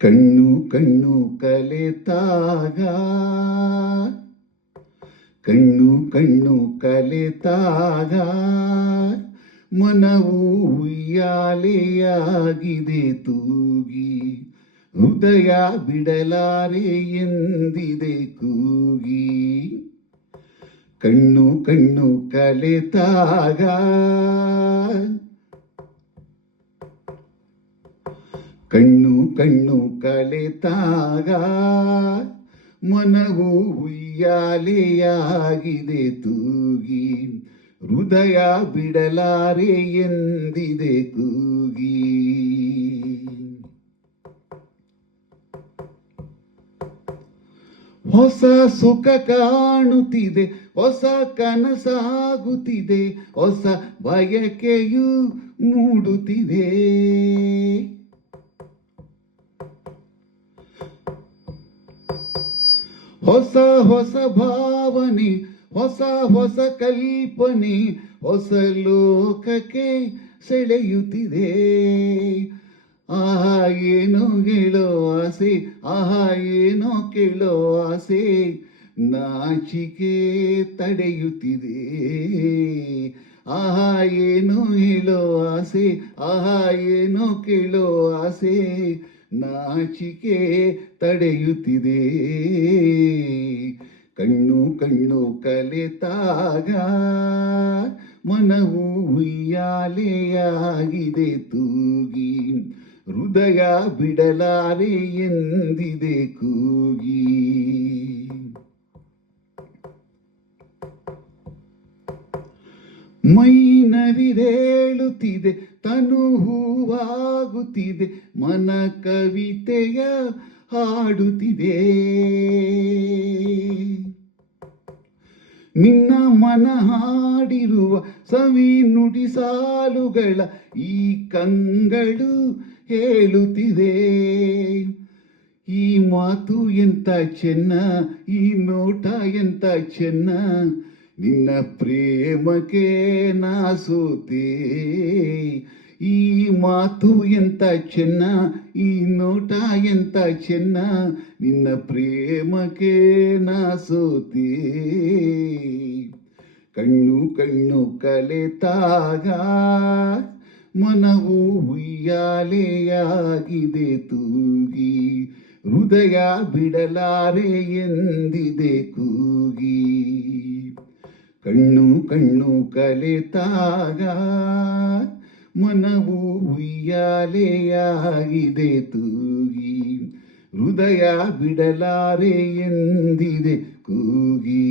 ಕಣ್ಣು ಕಣ್ಣು ಕಲೆತಾಗ, ಕಣ್ಣು ಕಣ್ಣು ಕಲೆತಾಗ, ಮನವು ಉಯ್ಯಾಲೆಯಾಗಿದೆ ತೂಗಿ, ಹೃದಯ ಬಿಡಲಾರೆ ಎಂದಿದೆ ಕೂಗಿ. ಕಣ್ಣು ಕಣ್ಣು ಕಲೆತಾಗ ಕಣ್ಣು ಕಣ್ಣು ಕಲೆತಾಗ ಮನವು ಹುಯ್ಯಾಲೆಯಾಗಿದೆ ತೂಗಿ. ಹೃದಯ ಬಿಡಲಾರೆ ಎಂದಿದೆ ಕೂಗಿ. ಹೊಸ ಸುಖ ಕಾಣುತ್ತಿದೆ, ಹೊಸ ಕನಸಾಗುತ್ತಿದೆ, ಹೊಸ ಬಯಕೆಯು ಮೂಡುತ್ತಿದೆ. ಹೊಸ ಹೊಸ ಭಾವನೆ, ಹೊಸ ಹೊಸ ಕಲ್ಪನೆ, ಹೊಸ ಲೋಕಕ್ಕೆ ಸೆಳೆಯುತ್ತಿದೆ. ಆಹಾ, ಏನೋ ಹೇಳೋ ಆಸೆ? ಆಹಾ, ಏನೋ ಕೇಳೋ ಆಸೆ? ನಾಚಿಕೆ ತಡೆಯುತ್ತಿದೆ. ಆಹಾ, ಏನೋ ಹೇಳೋ ಆಸೆ? ಆಹಾ, ಏನೋ ಕೇಳೋ ಆಸೆ? ನಾಚಿಕೆ ತಡೆಯುತ್ತಿದೆ. ಕಣ್ಣು ಕಣ್ಣು ಕಲೆತಾಗ ಮನವು ಉಯ್ಯಾಲೆಯಾಗಿದೆ ತೂಗಿ ಹೃದಯ ಬಿಡಲಾರೆ ಎಂದಿದೆ ಕೂಗಿ. ಮೈ ನವಿರೇಳುತ್ತಿದೆ, ತನು ಹೂವಾಗುತ್ತಿದೆ, ಮನ ಕವಿತೆಯ ಹಾಡುತ್ತಿದೆ. ನಿನ್ನ ಮನ ಹಾಡಿರುವ ಸವಿ ನುಡಿ ಸಾಲುಗಳ ಈ ಕಂಗಳು ಹೇಳುತ್ತಿದೆ. ಈ ಮಾತು ಎಂತ ಚೆನ್ನ, ಈ ನೋಟ ಎಂತ ಚೆನ್ನ ನಿನ್ನ ಪ್ರೇಮಕ್ಕೆ ನಾ ಸೋತೆ. ಈ ಮಾತು ಎಂತ ಚೆನ್ನ, ಈ ನೋಟ ಎಂತ ಚೆನ್ನ, ನಿನ್ನ ಪ್ರೇಮಕ್ಕೆ ನಾ ಸೋತೆ. ಕಣ್ಣು ಕಣ್ಣು ಕಲೆತಾಗ, ಮನವು ಉಯ್ಯಾಲೆಯಾಗಿದೆ ತೂಗಿ. ಹೃದಯ ಬಿಡಲಾರೆ ಎಂದಿದೆ ಕೂಗಿ. ಕಣ್ಣು ಕಣ್ಣು ಕಲೆತಾಗ ಮನವು ಉಯ್ಯಾಲೆಯಾಗಿದೆ ತೂಗಿ. ಹೃದಯ ಬಿಡಲಾರೆ ಎಂದಿದೆ ಕೂಗಿ.